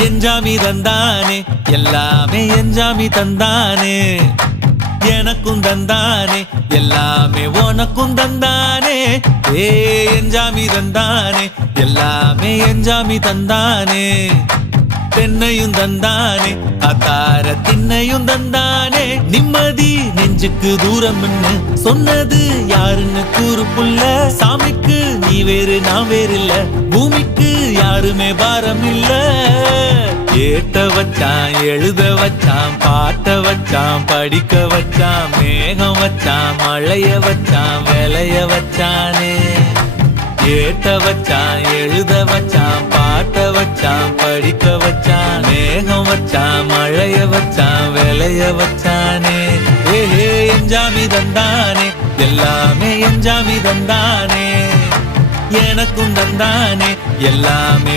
எஞ்சாமி தந்தானே எல்லாமே எஞ்சாமி தந்தானே எனக்கும் தந்தானே எல்லாமே உனக்கும் தந்தானே ஏ எஞ்சாமி தந்தானே எல்லாமே எஞ்சாமி தந்தானே தென்னையும் தந்தானே அத்தார திண்ணையும் தந்தானே நிம்மதி நெஞ்சுக்கு தூரம் சொன்னது யாருன்னு கூறு புள்ள சாமிக்கு நீ வேறு நான் வேறு இல்ல பூமிக்கு யாருமே பாரம் இல்ல ஏத்த வச்சான் எழுத வச்சான் பாட்ட வச்சான் படிக்க வச்சான் மேகம் வச்சான் மழைய வச்சான் விளைய வச்சானே ஏத்த வச்சான் எழுத வச்சான் பாட்ட வச்சான் படிக்க வச்சான் மேகம் வச்சான் மழைய வச்சான் விளைய வச்சானே ஏஹே எஞ்சாமி தந்தானே எல்லாமே எஞ்சாமி தந்தானே எனக்கும் தந்தானே எல்லாமே